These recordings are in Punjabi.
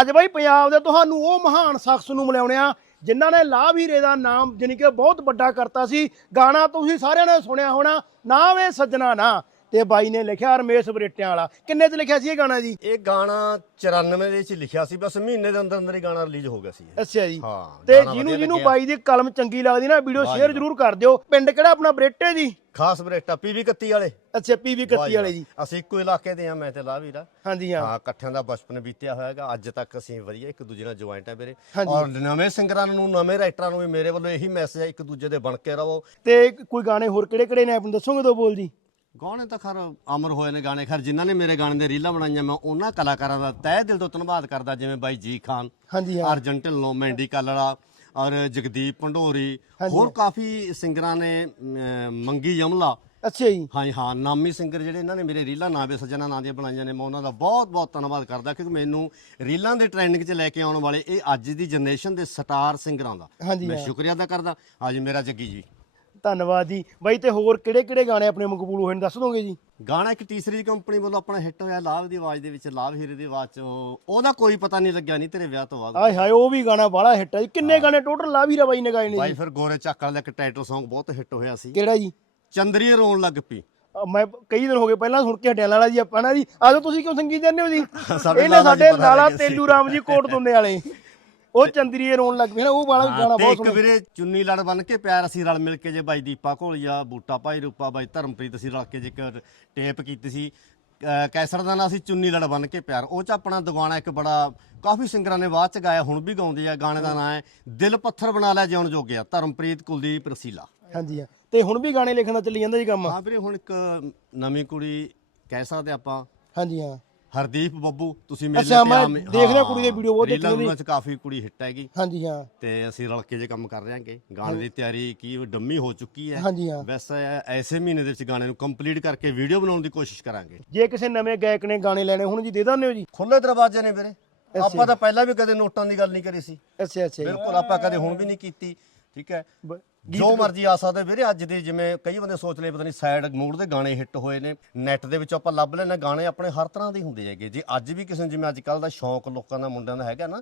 ਅੱਜ ਬਾਈ ਪੰਜਾਬ ਦੇ ਤੁਹਾਨੂੰ ਉਹ ਮਹਾਨ ਸ਼ਖਸ ਨੂੰ ਮਿਲਾਉਣਿਆ ਜਿਨ੍ਹਾਂ ਨੇ ਲਾਭ ਹੀਰੇ ਦਾ ਨਾਮ ਜਾਣੀ ਕਿ ਬਹੁਤ ਵੱਡਾ ਕਰਤਾ ਸੀ। ਗਾਣਾ ਤੁਸੀਂ ਸਾਰਿਆਂ ਨੇ ਸੁਣਿਆ ਹੋਣਾ ਨਾ ਵੇ ਸੱਜਣਾ ਨਾ। ਤੇ ਬਾਈ ਨੇ ਲਿਖਿਆ ਰਮੇਸ਼ ਬਰੇਟਿਆਂ ਵਾਲਾ। ਕਿੰਨੇ ਚ ਲਿਖਿਆ ਸੀ ਇਹ ਗਾਣਾ ਜੀ? ਇਹ ਗਾਣਾ 94 ਦੇ ਵਿੱਚ ਲਿਖਿਆ ਸੀ ਬਸ ਮਹੀਨੇ ਦੇ ਅੰਦਰ ਅੰਦਰ ਹੀ ਗਾਣਾ ਰਿਲੀਜ਼ ਹੋ ਗਿਆ ਸੀ ਇਹ। ਅੱਛਾ ਜੀ। ਹਾਂ ਤੇ ਗਾਣਾ ਜਿਹਨੂੰ ਵਧੀਆ ਜਿਹਨੂੰ ਲੱਗਿਆ। ਬਾਈ ਦੀ ਕਲਮ ਚੰਗੀ ਲੱਗਦੀ ਨਾ ਵੀਡੀਓ ਸ਼ੇਅਰ ਜ਼ਰੂਰ ਕਰ ਦਿਓ। ਪਿੰਡ ਕਿਹੜਾ ਆਪਣਾ ਬਰੇਟੇ ਜੀ? ਖਾਸ ਬਰੇਟਾ ਪੀਵੀ 31 ਵਾਲੇ। ਅੱਛਾ ਪੀਵੀ 31 ਵਾਲੇ ਜੀ। ਅਸੀਂ ਇੱਕੋ ਇਲਾਕੇ ਦੇ ਆ ਮੈਂ ਤੇ ਲਾਵੀਰਾ ਹਾਂਜੀ ਹਾਂ। ਹਾਂ ਇਕੱਠਿਆਂ ਦਾ ਬਚਪਨ ਬੀਤਿਆ ਹੋਇਆਗਾ। ਅੱਜ ਤੱਕ ਅਸੀਂ ਵਧੀਆ ਇੱਕ ਦੂਜੇ ਨਾਲ ਜੁਆਇੰਟ ਵੀਰੇ। ਹਾਂਜੀ। ਔਰ ਨਵੇਂ ਸਿੰਗਰਾਂ ਨੂੰ ਨਵੇਂ ਰਾਈਟਰਾਂ ਨੂੰ ਵੀ ਮੇਰੇ ਵੱਲੋਂ ਇਹੀ ਮੈਸੇਜ ਹੈ ਇੱਕ ਦੂਜੇ ਦੇ ਬਣ ਕੇ ਰਹੋ। ਤੇ ਕੋਈ ਗਾਣੇ ਹੋਰ ਕਿਹੜੇ ਕਿਹੜੇ ਨੇ? ਆਪ ਨੂੰ ਦੱਸੋਗੇ ਦੋ ਬੋਲ ਜੀ? ਗਾਣੇ ਤਾਂ ਖਰ ਅਮਰ ਹੋਏ ਨੇ ਗਾਣੇ। ਖਰ ਜਿਨ੍ਹਾਂ ਨੇ ਮੇਰੇ ਗਾਣੇ ਦੇ ਰੀਲਾਂ ਬਣਾਈਆਂ ਮੈਂ ਉਹਨਾਂ ਕਲਾਕਾਰਾਂ ਦਾ ਤਹਿ ਦਿਲ ਤੋਂ ਧੰਨਵਾਦ ਕਰਦਾ ਜਿਵੇਂ ਬਾਈ ਜੀ ਖਾਨ ਹਾਂਜੀ ਹਾਂ। ਅਰਜਨ ਢਿੱਲੋਂ ਮੈਂਡੀ ਕਾਲੜਾ ਔਰ ਜਗਦੀਪ ਭੰਡੋਰੀ। ਹੋਰ ਕਾਫੀ ਸਿੰਗਰਾਂ ਨੇ ਅਮ, ਮੰਗੀ ਯਮਲਾ। ਅੱਛਾ ਜੀ। ਹਾਂ ਹਾਂ ਨਾਮੀ ਸਿੰਗਰ ਜਿਹੜੇ ਇਹਨਾਂ ਨੇ ਮੇਰੇ ਰੀਲਾਂ ਨਾਵੇ ਸੱਜਣਾ ਨਾਂ ਦੀਆਂ ਬਣਾਈਆਂ ਨੇ ਮੈਂ ਉਹਨਾਂ ਦਾ ਬਹੁਤ ਬਹੁਤ ਧੰਨਵਾਦ ਕਰਦਾ ਕਿਉਂਕਿ ਮੈਨੂੰ ਰੀਲਾਂ ਦੇ ਟ੍ਰੈਂਡਿੰਗ 'ਚ ਲੈ ਕੇ ਆਉਣ ਵਾਲੇ ਇਹ ਅੱਜ ਦੀ ਜਨਰੇਸ਼ਨ ਦੇ ਸਟਾਰ ਸਿੰਗਰਾਂ ਦਾ। ਹਾਂਜੀ ਮੈਂ ਹਾਂ। ਸ਼ੁਕਰੀਆ ਅਦਾ ਕਰਦਾ। ਅੱਜ ਮੇਰਾ ਜੱਗੀ ਜੀ। ਧੰਨਵਾਦ ਜੀ। ਬਾਈ ਤੇ ਹੋਰ ਕਿਹੜੇ ਕਿਹੜੇ ਗਾਣੇ ਆਪਣੇ ਮਕਬੂਲ ਹੋਏ ਨੇ? ਦੱਸ ਦੋਗੇ ਜੀ। ਗਾਣਾ ਇੱਕ ਤੀਸਰੀ ਕੰਪਨੀ ਵੱਲੋਂ ਆਪਣਾ ਹਿੱਟ ਹੋਇਆ ਲਾਭ ਦੀ ਆਵਾਜ਼ ਦੇ ਵਿੱਚ ਲਾਭ ਹੀਰੇ ਦੀ ਆਵਾਜ਼ 'ਚ। ਉਹ- ਉਹਦਾ ਕੋਈ ਪਤਾ ਨਹੀਂ ਲੱਗਿਆ ਨਹੀਂ ਤੇਰੇ ਵਿਆਹ ਤੋਂ ਬਾਅਦ। ਆਏ ਹਾਏ ਉਹ ਵੀ ਗਾਣਾ ਬਾਹਲਾ ਹਿੱਟ ਹੈ ਜੀ। ਕਿੰਨੇ ਗਾਣੇ ਟੋਟਲ ਲਾ ਵੀਰਾ ਬਾਈ ਨੇ ਗਾਏ ਨੇ ਬਾਈ ਜੀ ਫਿਰ ਗੋਰੇ ਚੱਕਰ ਦਾ ਇੱਕ ਟਾਈਟਲ Song ਬਹੁਤ ਹਿੱਟ ਹੋਇਆ ਸੀ। ਕਿਹੜਾ ਜੀ? ਚੰਦਰੀ ਰੋਣ ਲੱਗ ਪਈ। ਅ, ਮੈਂ ਕਈ ਦਿਨ ਹੋ ਗਏ ਪਹਿਲਾਂ ਸੁਣ ਕੇ ਹਟਿਆਲਾ ਵਾਲਾ ਜੀ ਆਪਾਂ ਨਾ ਜੀ। ਆਜੋ ਤੁਸੀਂ ਕਿਉਂ ਸੰਗੀਤ ਜਾਂਦੇ ਹੋ ਜੀ? ਸਾਡੇ ਇਹਨੇ ਲਾਲਾ ਜੀ ਸਾਡੇ ਲਾਲਾ ਸੀ। ਤੇਲੂ ਰਾਮ ਜੀ ਕੋਟ ਦੁੰਨੇ ਵਾਲੇ। ਉਹ ਚੰਦਰੀਏ ਰੋਣ ਲੱਗ ਨਾ ਉਹ ਵਾਲਾ ਗਾਣਾ ਤੇ ਬਹੁਤ ਇੱਕ ਵੀਰੇ ਚੁੰਨੀ ਲੜ ਬਨ ਕੇ ਪਿਆਰ ਅਸੀਂ ਰਲ ਮਿਲ ਕੇ ਜੇ ਬਾਈ ਦੀਪਾ ਘੋਲੀਆ ਬੂਟਾ ਭਾਈ ਰੂਪਾ ਬਾਈ ਧਰਮਪ੍ਰੀਤ ਅਸੀਂ ਰਲ ਕੇ ਜੇ ਇੱਕ ਟੇਪ ਕੀਤੀ ਸੀ ਅਹ ਕੈਸਰ ਦਾ ਨਾਂ ਸੀ ਚੁੰਨੀ ਲੜ ਬਨ ਕੇ ਪਿਆਰ। ਉਹ ਚ ਆਪਣਾ ਦੁਗਾਣਾ ਇੱਕ ਬੜਾ ਕਾਫੀ ਸਿੰਗਰਾਂ ਨੇ ਬਾਅਦ ਚ ਗਾਇਆ ਹੁਣ ਵੀ ਗਾਉਂਦੇ ਆ ਗਾਣੇ ਦਾ ਨਾਂ ਹੈ ਦਿਲ ਪੱਥਰ ਬਣਾ ਲਿਆ ਜਿਉਣ ਜੋਗਿਆ ਧਰਮਪ੍ਰੀਤ ਕੁਲਦੀਪ ਰਸੀਲਾ। ਹਾਂਜੀ ਹਾਂ। ਤੇ ਹੁਣ ਵੀ ਗਾਣੇ ਲਿਖਣ ਦਾ ਚੱਲੀ ਜਾਂਦਾ ਜੀ ਕੰਮ। ਹਾਂ ਵੀਰੇ ਹੁਣ ਇੱਕ ਨਵੀਂ ਕੁੜੀ ਕਹਿ ਸਕਦੇ ਆਪਾਂ ਹਾਂਜੀ ਹਾਂ। ਹਰਦੀਪ ਬੱਬੂ ਤੁਸੀਂ ਮੇਰੇ ਅੱਛਾ, ਮੈਂ ਦੇਖ ਰਿਹਾ ਕੁੜੀ ਦੀ video ਬਹੁਤ ਦੇਖੀ ਉਹਦੀ। ਉਹਦੀ ਕਾਫੀ ਕੁੜੀ ਹਿੱਟ ਹੈਗੀ। ਹਾਂਜੀ ਹਾਂ। ਤੇ ਅਸੀਂ ਰਲ ਕੇ ਜੇ ਕੰਮ ਕਰ ਰਹੇ ਹਾਂਗੇ ਗਾਣੇ ਦੀ ਤਿਆਰੀ ਕੀ ਡੰਮੀ ਹੋ ਚੁੱਕੀ ਹੈ। ਹਾਂਜੀ ਹਾਂ। ਇਹ ਐਸੇ ਮਹੀਨੇ ਦੇ ਵਿੱਚ ਗਾਣੇ ਨੂੰ ਕੰਪਲੀਟ ਕਰਕੇ ਵੀਡੀਓ ਬਣਾਉਣ ਦੀ ਕੋਸ਼ਿਸ਼ ਕਰਾਂਗੇ। ਜੇ ਕਿਸੇ ਨਵੇਂ ਗਾਇਕ ਨੇ ਗਾਣੇ ਲੈਣੇ ਹੁਣ ਜੀ ਦੇ ਦਿੰਦੇ ਹੋ ਜੀ? ਖੁੱਲੇ ਦਰਵਾਜ਼ੇ ਨੇ ਵੀਰੇ। ਆਪਾਂ ਤਾਂ ਪਹਿਲਾਂ ਵੀ ਕਦੇ ਨੋਟਾਂ ਦੀ ਗੱਲ ਨਹੀਂ ਕਰੀ ਸੀ। ਅੱਛਾ ਅੱਛਾ ਜੀ। ਬਿਲਕੁਲ ਆਪਾਂ ਕਦੇ ਹੁਣ ਵੀ ਨਹੀਂ ਕੀਤੀ। ਠੀਕ ਹੈ। ਬ- ਜੋ ਮਰਜ਼ੀ ਆ ਸਕਦਾ ਵੀਰੇ ਅੱਜ ਦੇ ਜਿਵੇਂ ਕਈ ਬੰਦੇ ਸੋਚ ਲਏ ਪਤਾ ਨਹੀਂ ਸਾਈਡ ਮੂਡ ਦੇ ਗਾਣੇ ਹਿੱਟ ਹੋਏ ਨੇ ਨੈਟ ਦੇ ਵਿੱਚ ਆਪਾਂ ਲੱਭ ਲੈਣਾ ਗਾਣੇ ਆਪਣੇ ਹਰ ਤਰ੍ਹਾਂ ਦੇ ਹੁੰਦੇ ਹੈਗੇ। ਜੇ ਅੱਜ ਵੀ ਕਿਸੇ ਨੂੰ ਜਿਵੇਂ ਅੱਜ ਕੱਲ ਦਾ ਸ਼ੌਂਕ ਲੋਕਾਂ ਦਾ ਮੁੰਡਿਆਂ ਦਾ ਹੈਗਾ ਨਾ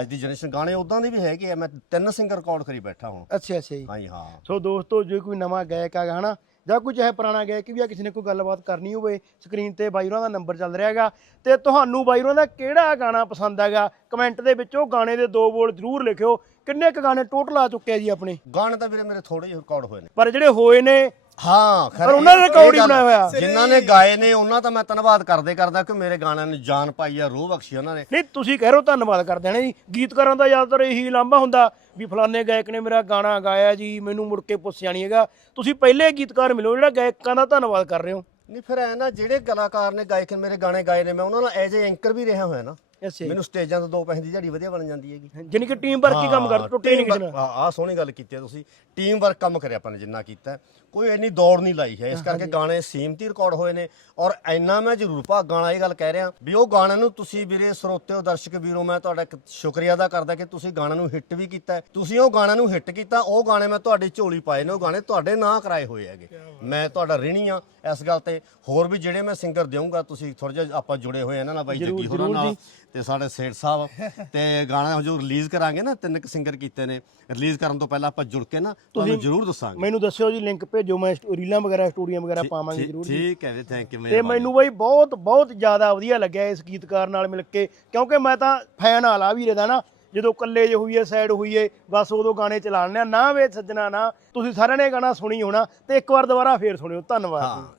ਅੱਜ ਦੀ ਜਨਰੇਸ਼ਨ ਗਾਣੇ ਉਦਾਂ ਦੇ ਵੀ ਹੈਗੇ ਆ ਮੈਂ ਤਿੰਨ ਸਿੰਗਰ ਰਿਕਾਰਡ ਕਰੀ ਬੈਠਾ ਹੁਣ। ਅੱਛਾ ਅੱਛਾ ਜੀ। ਹਾਂਜੀ ਹਾਂ। ਸੋ ਦੋਸਤੋ ਜੇ ਕੋਈ ਨਵਾਂ ਗਾਇਕ ਹੈਗਾ ਹਨਾ ਜਾਂ ਕੋਈ ਚਾਹੇ ਪੁਰਾਣਾ ਗਾਇਕ ਵੀ ਆ ਕਿਸੇ ਨੇ ਕੋਈ ਗੱਲਬਾਤ ਕਰਨੀ ਹੋਵੇ ਸਕਰੀਨ ਤੇ ਬਾਈ ਹੋਰਾਂ ਦਾ ਨੰਬਰ ਚੱਲ ਰਿਹਾ ਹੈਗਾ। ਤੇ ਤੁਹਾਨੂੰ ਬਾਈ ਹੋਰਾਂ ਦਾ ਕਿਹੜਾ ਗਾਣਾ ਪਸੰਦ ਹੈਗਾ? ਕਮੈਂਟ ਦੇ ਵਿੱਚ ਉਹ ਗਾਣੇ ਦੇ ਦੋ ਬੋਲ ਜ਼ਰੂਰ ਲਿਖਿਓ। ਕਿੰਨੇ ਕ ਗਾਣੇ ਟੋਟਲ ਆ ਚੁੱਕੇ ਆ ਜੀ ਆਪਣੇ? ਗਾਣੇ ਤਾਂ ਵੀਰੇ ਮੇਰੇ ਥੋੜੇ ਜਿਹੇ ਰਿਕਾਰਡ ਹੋਏ ਨੇ। ਪਰ ਜਿਹੜੇ ਹੋਏ ਨੇ ਹਾਂ ਖੈਰ ਪਰ ਉਹਨਾਂ ਨੇ ਇਹ ਹੀ ਬਣਾਇਆ ਹੋਇਆ। ਜਿਨ੍ਹਾਂ ਨੇ ਗਾਏ ਨੇ ਉਹਨਾਂ ਦਾ ਮੈਂ ਧੰਨਵਾਦ ਕਰਦੇ ਕਰਦਾ ਕਿ ਮੇਰੇ ਗਾਣਿਆਂ ਨੂੰ ਜਾਨ ਪਾਈ ਆ ਰੂਹ ਬਖਸ਼ੀ ਉਹਨਾਂ ਨੇ। ਨਹੀਂ ਤੁਸੀਂ ਕਹਿ ਰਹੇ ਹੋ ਧੰਨਵਾਦ ਕਰਦੇ ਨੇ ਜੀ। ਗੀਤਕਾਰਾਂ ਦਾ ਜ਼ਿਆਦਾਤਰ ਇਹੀ ਲਾਂਭਾ ਹੁੰਦਾ ਵੀ ਫਲਾਣੇ ਗਾਇਕ ਨੇ ਮੇਰਾ ਗਾਣਾ ਗਾਇਆ ਜੀ ਮੈਨੂੰ ਮੁੜ ਕੇ ਪੁੱਛਿਆ ਨਹੀਂ ਹੈਗਾ। ਤੁਸੀਂ ਪਹਿਲੇ ਗੀਤਕਾਰ ਮਿਲੋ ਜਿਹੜਾ ਗਾਇਕਾਂ ਦਾ ਧੰਨਵਾਦ ਕਰ ਰਹੇ ਹੋ। ਨਹੀਂ ਫਿਰ ਐ ਨਾ ਜਿਹੜੇ ਕਲਾਕਾਰ ਨੇ ਗਾਇਕ ਮੇਰੇ ਗਾਣੇ ਗਾਏ ਨੇ ਮੈਂ ਉਹਨਾਂ ਨਾਲ ਐਜ਼ ਏ ਐਂਕਰ ਵੀ ਰਿਹਾ ਹੋਇਆ ਨਾ। ਅੱਛਾ ਮੈਨੂੰ ਸਟੇਜਾਂ ਤੋਂ ਦੋ ਪੈਸੇ ਦੀ ਝਾੜੀ ਵਧੀਆ ਬਣ ਜਾਂਦੀ ਹੈਗੀ। ਜਾਨੀ ਕਿ ਟੀਮ ਵਰਕ ਹੀ ਕੰਮ ਕਰ ਟੁੱਟੇ ਨਹੀਂ ਕਿਸੇ ਨਾਲ। ਆ ਸੋਹਣੀ ਗੱਲ ਕੀਤੀ ਹੈ ਤੁਸੀਂ। ਟੀਮ ਵਰਕ ਕੰਮ ਕਰਿਆ ਆਪਾਂ ਨੇ ਜਿੰਨਾ ਕੀਤਾ ਕੋਈ ਇੰਨੀ ਦੌੜ ਨਹੀਂ ਲਾਈ ਹੈ। ਇਸ ਕਰਕੇ ਗਾਣੇ ਸੀਮਤੀ ਰਿਕਾਰਡ ਹੋਏ ਨੇ ਔਰ ਇੰਨਾ ਮੈਂ ਜ਼ਰੂਰ ਭਾਗਾਂ ਵਾਲਾ ਇਹ ਗੱਲ ਕਹਿ ਰਿਹਾ ਵੀ ਉਹ ਗਾਣਿਆਂ ਨੂੰ ਤੁਸੀਂ ਵੀਰੇ ਸਰੋਤਿਓ ਦਰਸ਼ਕ ਵੀਰੋ ਮੈਂ ਤੁਹਾਡਾ ਇੱਕ ਸ਼ੁਕਰੀਆ ਅਦਾ ਕਰਦਾ ਕਿ ਤੁਸੀਂ ਗਾਣਿਆਂ ਨੂੰ ਹਿੱਟ ਵੀ ਕੀਤਾ ਹੈ। ਤੁਸੀਂ ਉਹ ਗਾਣਿਆਂ ਨੂੰ ਹਿੱਟ ਕੀਤਾ ਉਹ ਗਾਣੇ ਮੈਂ ਤੁਹਾਡੀ ਝੋਲੀ ਪਾਏ ਨੇ ਉਹ ਗਾਣੇ ਤੁਹਾਡੇ ਨਾਂ ਕਰਾਏ ਹੋਏ ਹੈਗੇ। ਮੈਂ ਤੁਹਾਡਾ ঋਣੀ ਆ ਇਸ ਗੱਲ ਤੇ। ਹੋਰ ਵੀ ਜਿਹੜੇ ਮੈਂ ਸਿੰਗਰ ਦੇਵਾਂਗਾ ਤੁਸੀਂ ਥੋੜਾ ਜਿਹਾ ਆਪਾਂ ਜੁੜੇ ਹੋਏ ਇਹਨਾਂ ਨਾਲ ਬਾਈ ਜੱਗੀ ਹੋਰਾਂ ਨਾਲ। ਤੇ ਸਾਡੇ ਸੇਠ ਸਾਹਿਬ ਤੇ ਗਾਣਾ ਜੋ ਰਿਲੀਜ਼ ਕਰਾਂਗੇ ਨਾ ਤਿੰਨ ਕੁ ਸਿੰਗਰ ਕੀਤੇ ਨੇ। ਰਿਲੀਜ਼ ਕਰਨ ਤੋਂ ਪਹਿਲਾਂ ਆਪਾਂ ਜੁੜ ਕੇ ਨਾ ਤੁਹਾਨੂੰ ਜ਼ਰੂਰ ਦੱਸਾਂਗੇ। ਮੈਨੂੰ ਦੱਸਿਓ ਜੀ ਲਿੰਕ ਭੇਜੋ ਮੈਂ ਸਟੋ- ਰੀਲਾਂ ਵਗੈਰਾ ਸਟੋਰੀਆਂ ਵਗੈਰਾ ਪਾਵਾਂਗੇ ਜ਼ਰੂਰ ਜੀ। ਠੀਕ ਹੈ ਵੀ ਥੈਂਕ ਯੂ ਤੇ ਮੈਨੂੰ ਬਈ ਬਹੁਤ ਬਹੁਤ ਜ਼ਿਆਦਾ ਵਧੀਆ ਲੱਗਿਆ ਇਸ ਗੀਤਕਾਰ ਨਾਲ ਮਿਲ ਕੇ ਕਿਉਂਕਿ ਮੈਂ ਤਾਂ ਫੈਨ ਆਲਾ ਵੀਰੇ ਦਾ ਨਾ। ਜਦੋਂ ਇਕੱਲੇ ਜੇ ਹੋਈਏ ਸਾਈਡ ਹੋਈਏ ਬਸ ਉਦੋਂ ਗਾਣੇ ਚਲਾਣੇ ਆ ਨਾ ਵੇ ਸੱਜਣਾ ਨਾ। ਤੁਸੀਂ ਸਾਰਿਆਂ ਨੇ ਇਹ ਗਾਣਾ ਸੁਣੀ ਹੋਣਾ ਤੇ ਇੱਕ ਵਾਰ ਦੁਬਾਰਾ ਫੇਰ ਸੁਣਿਓ। ਧੰਨਵਾਦ ਜੀ। ਹਾਂ